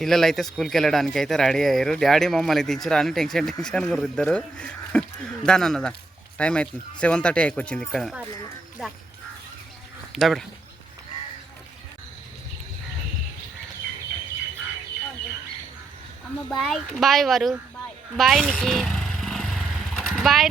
పిల్లలు అయితే స్కూల్కి వెళ్ళడానికి అయితే రెడీ అయ్యారు. డాడీ మమ్మల్ని దించరా అని టెన్షన్ టెన్షన్ కూడా ఇద్దరు. దాని అన్నదా టైం అవుతుంది సెవెన్ థర్టీ అయిపోయింది ఇక్కడ. దాబిడ బాయ్ బాయ్ బాయ్ నికి. బాయ్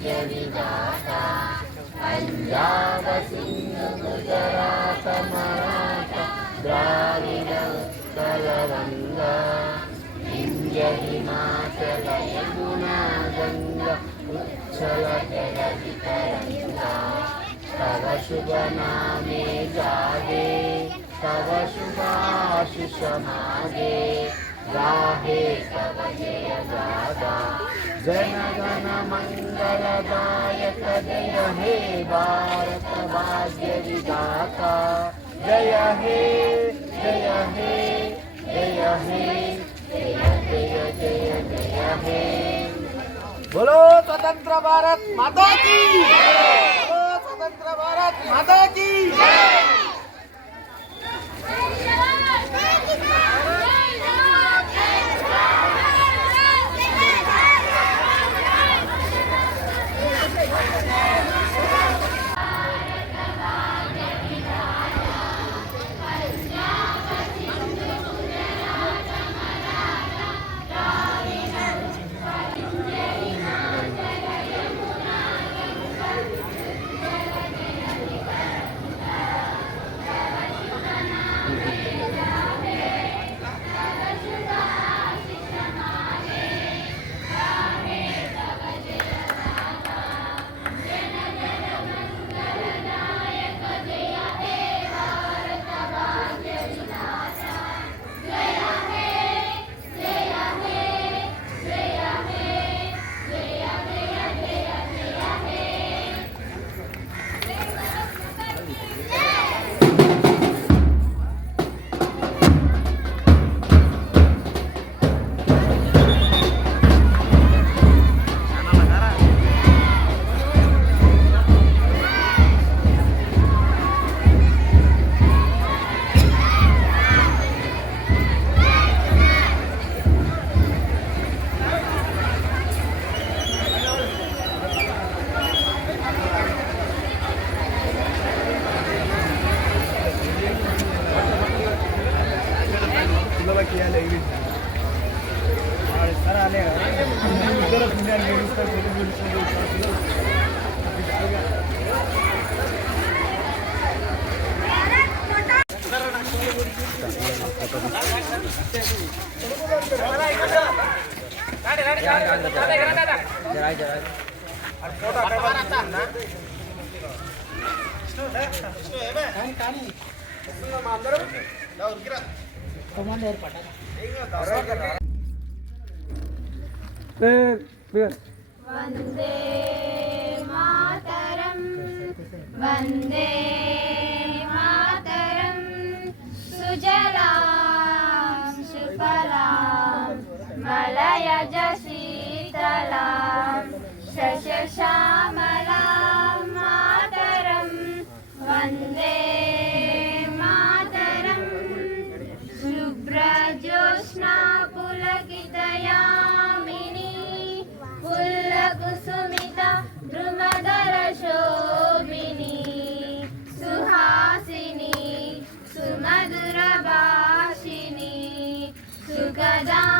भाग्य विधाता पंजाब सिंह गुजरात मराठा द्राविड उत्कल गंगा जागे तव शुभाशिष मागे गाहे जन गण मंगलदायक जय हे भारत भाग्य विधाता जय हे जय हे जय हे जय जय जय जय हे, बोलो स्वतंत्र भारत माता की। बोलो स्वतंत्र भारत माता की। పిల్లలకి ఇవ్వాలి ఇంగ్లీష్ సరే అనే ఇద్దరు పుణ్యాన్ని ఏడుస్తారు తెలుగు ఏడుస్తారు పిల్లలు అది కాదుగా. वन्दे मातरं वन्दे Gadam.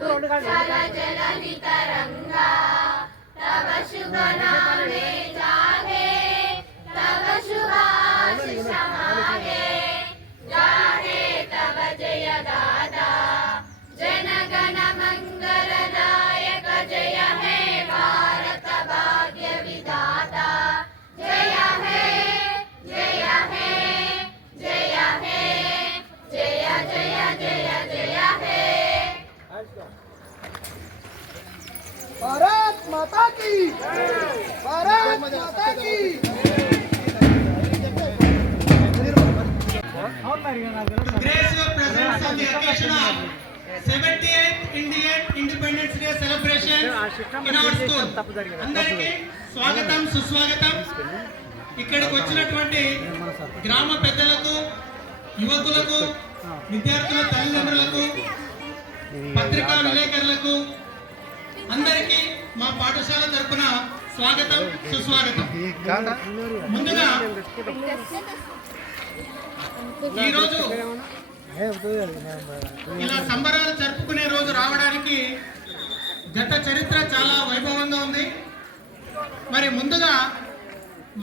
గంగా ఉత్కల జలధి తరంగా తవ శుభ నామే माता की भारत माता की grace your presence on the occasion of 78th Indian Independence Day celebration in our school. అందరికీ స్వాగతం సుస్వాగతం ఇక్కడికి వచ్చినటువంటి గ్రామ పెద్దలకు యువకులకు విద్యార్థుల తల్లిదండ్రులకు పత్రికా విలేకరులకు అందరికీ మా పాఠశాల తరఫున స్వాగతం సుస్వాగతం. ముందుగా ఈరోజు ఇలా సంబరాలు జరుపుకునే రోజు రావడానికి గత చరిత్ర చాలా వైభవంగా ఉంది. మరి ముందుగా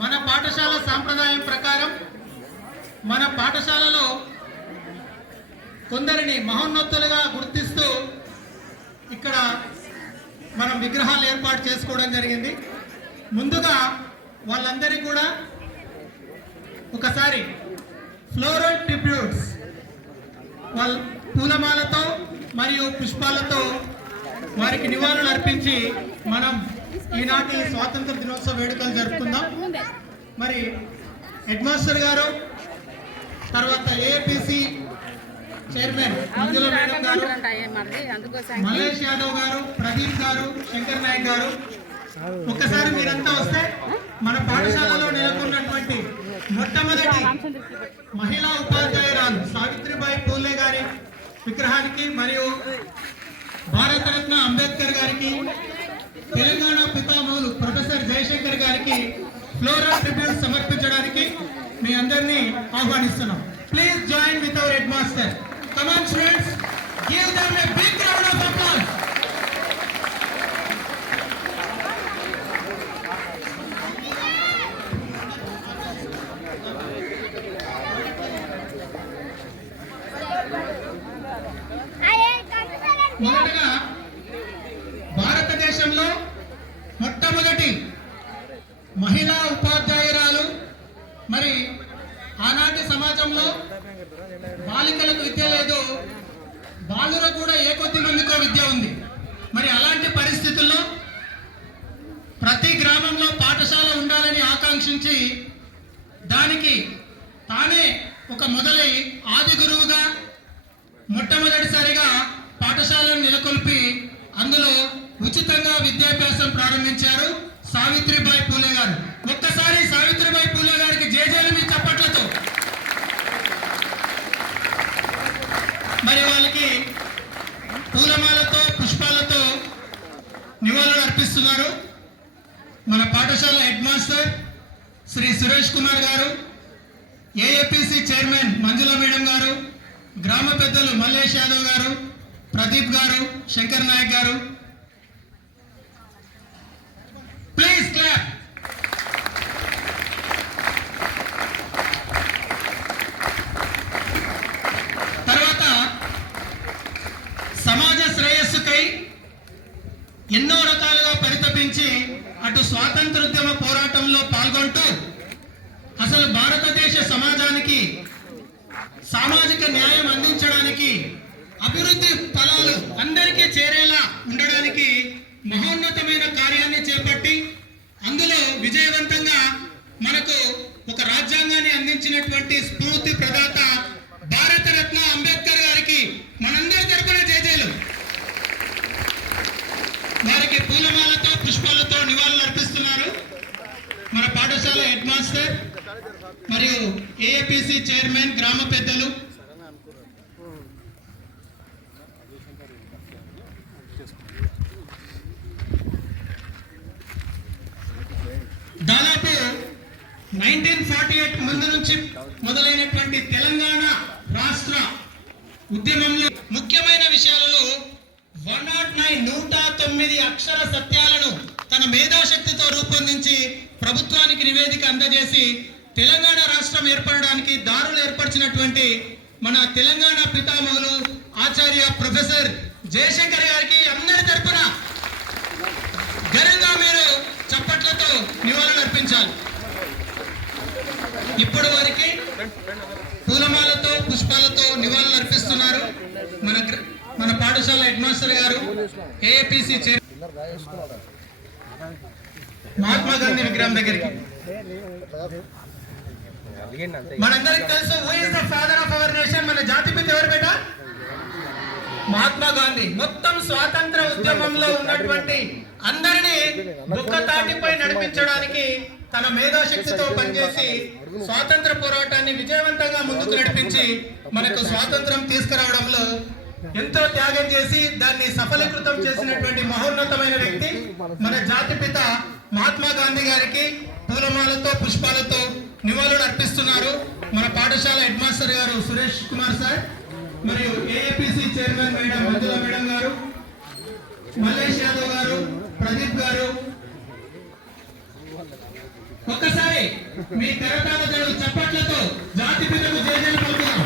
మన పాఠశాల సాంప్రదాయం ప్రకారం మన పాఠశాలలో కొందరిని మహోన్నతులుగా గుర్తిస్తూ ఇక్కడ మనం విగ్రహాలు ఏర్పాటు చేసుకోవడం జరిగింది. ముందుగా వాళ్ళందరికీ కూడా ఒకసారి ఫ్లోరల్ ట్రిబ్యూట్స్ వాళ్ళ పూలమాలతో మరియు పుష్పాలతో వారికి నివాళులు అర్పించి మనం ఈనాటి స్వాతంత్ర దినోత్సవ వేడుకలు జరుపుకుందాం. మరి హెడ్ మాస్టర్ గారు తర్వాత ఏపీసీ చైర్మన్ మంజుల మేడం గారు మల్లేష్ యాదవ్ గారు ప్రదీప్ గారు శంకర్ నాయక్ గారు. ఒక్కసారి మీరంతా వస్తే మన పాఠశాలలో నెలకొన్నటువంటి మొట్టమొదటి మహిళా ఉపాధ్యాయురాలు సావిత్రిబాయి పూలే గారి విగ్రహానికి మరియు భారతరత్న అంబేద్కర్ గారికి తెలంగాణ పితామహులు ప్రొఫెసర్ జయశంకర్ గారికి ఫ్లోరల్ ట్రిబ్యూట్ సమర్పించడానికి మీ అందరినీ ఆహ్వానిస్తున్నాం. Please join with our head master Come on, students. Give them a big round. ఆకాంక్షించి దానికి తానే ఒక మొదలై ఆది గురువుగా మొట్టమొదటిసారిగా పాఠశాలను నెలకొల్పి అందులో ఉచితంగా విద్యాభ్యాసం ప్రారంభించారు సావిత్రిబాయి పూలే గారు. ఒక్కసారి సావిత్రిబాయి పూలే గారికి జేజేలు మీ చప్పట్లతో. మరి వాళ్ళకి పూలమాలతో పుష్పాలతో నివాళులు అర్పిస్తున్నారు. మన పాఠశాల head master Shri Suresh Kumar garu AAPC chairman మంజుల మేడం గారు గ్రామ పెద్దలు మల్లేష్ యాదవ్ గారు ప్రదీప్ గారు శంకర్ నాయక్ గారు. ప్లీజ్ క్లాప్ భారతదేశ సమాజానికి సామాజిక న్యాయం అందించడానికి అభివృద్ధి ఫలాలు అందరికీ చేరేలా ఉండడానికి మహోన్నతమైన కార్యాన్ని చేపట్టి అందులో విజయవంతంగా మనకు ఒక రాజ్యాంగాన్ని అందించినటువంటి స్ఫూర్తి ప్రదాత భారతరత్న అంబేద్కర్ గారికి మనందరి తరపున జయజయలు వారికి పూలమాలతో పుష్పాలతో నివాళులు అర్పిస్తున్నారు మన పాఠశాల హెడ్ మాస్టర్ మరియు ఏఏపిసి చైర్మన్ గ్రామ పెద్దలు. దాదాపు నైన్టీన్ ఫార్టీ ఎయిట్ ముందు నుంచి మొదలైనటువంటి తెలంగాణ రాష్ట్ర ఉద్యమంలో ముఖ్యమైన విషయాలలో వన్ నాట్ నైన్ నూట తొమ్మిది అక్షర సత్యాలను తన మేధాశక్తితో రూపొందించి ప్రభుత్వానికి నివేదిక అందజేసి తెలంగాణ రాష్ట్రం ఏర్పడడానికి దారులు ఏర్పరిచినటువంటి మన తెలంగాణ పితామహులు ఆచార్య ప్రొఫెసర్ జయశంకర్ గారికి అందరి తరఫున ఘనంగా మీరు చప్పట్లతో నివాళులు అర్పించాలి. ఇప్పుడు వారికి పూలమాలతో పుష్పాలతో నివాళులు అర్పిస్తున్నారు మన మన పాఠశాల హెడ్ మాస్టర్ గారు ఏఏపిసి చైర్ మహాత్మా గాంధీ విగ్రహం దగ్గరికి. మనందరికి తెలుసు is the father of our nation మన జాతి పిత ఎవరు బేట? మహాత్మా గాంధీ. మొత్తం స్వాతంత్ర ఉద్యమంలో ఉన్నటువంటి అందరినీ దుఃఖతాటిపై నడిపించడానికి తన మేధాశక్తితో పనిచేసి స్వాతంత్ర పోరాటాన్ని విజయవంతంగా ముందుకు నడిపించి మనకు స్వాతంత్రం తీసుకురావడంలో ఎంతో త్యాగం చేసి దాన్ని సఫలీకృతం చేసినటువంటి మహోన్నతమైన వ్యక్తి మన జాతిపిత మహాత్మా గాంధీ గారికి పూలమాలతో పుష్పాలతో నివాళులు గారు మన పాఠశాల హెడ్ మాస్టర్ గారు సురేష్ కుమార్ సార్ మరియు AAPC chairman madam Manjula madam garu Mallesh Yadav గారు ప్రదీప్ గారు. ఒక్కసారి మీ కరతాల జడు చప్పట్లతో జాతి పితకు జయజలు పలుకుదాం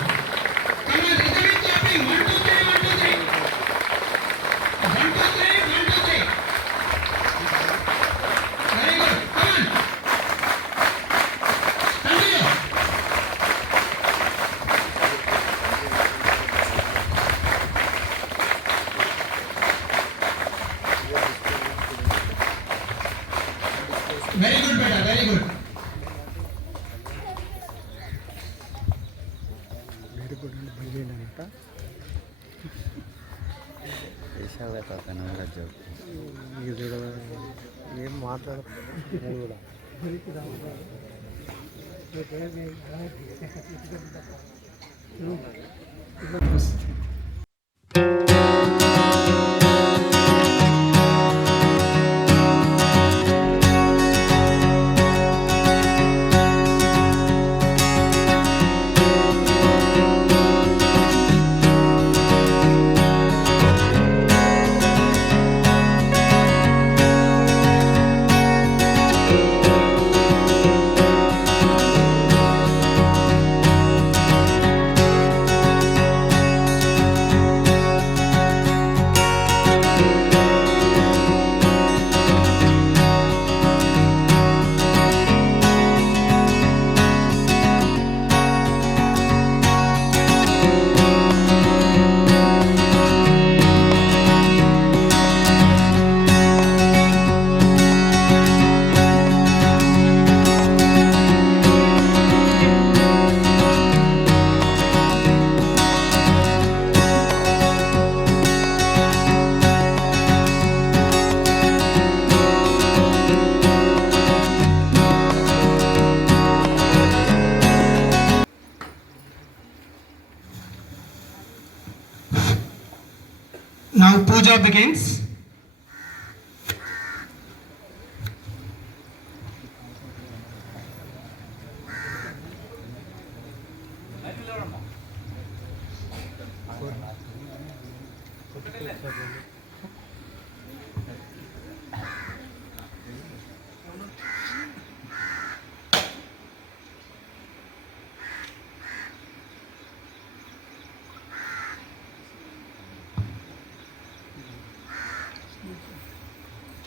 beginnt?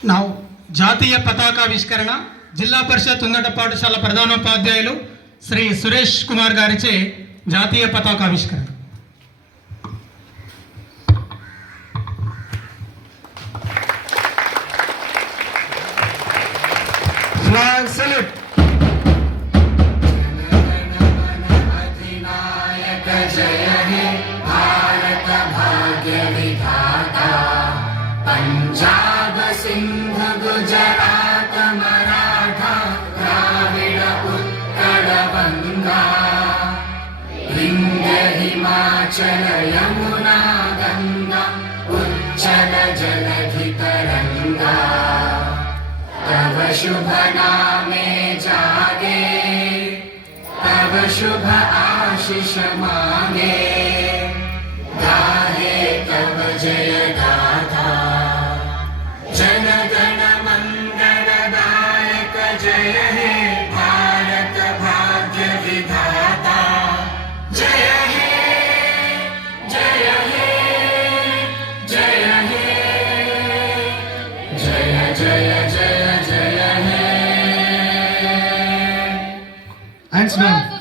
నౌ జాతీయ పతాకావిష్కరణ జిల్లా పరిషత్ ఉన్నత పాఠశాల ప్రధానోపాధ్యాయులు శ్రీ సురేష్ కుమార్ గారిచే జాతీయ పతాకావిష్కరణ जल जल तव शुभ जागे। तव शुभ आशिष मागे। गाहे तव जय Thanks, ma'am.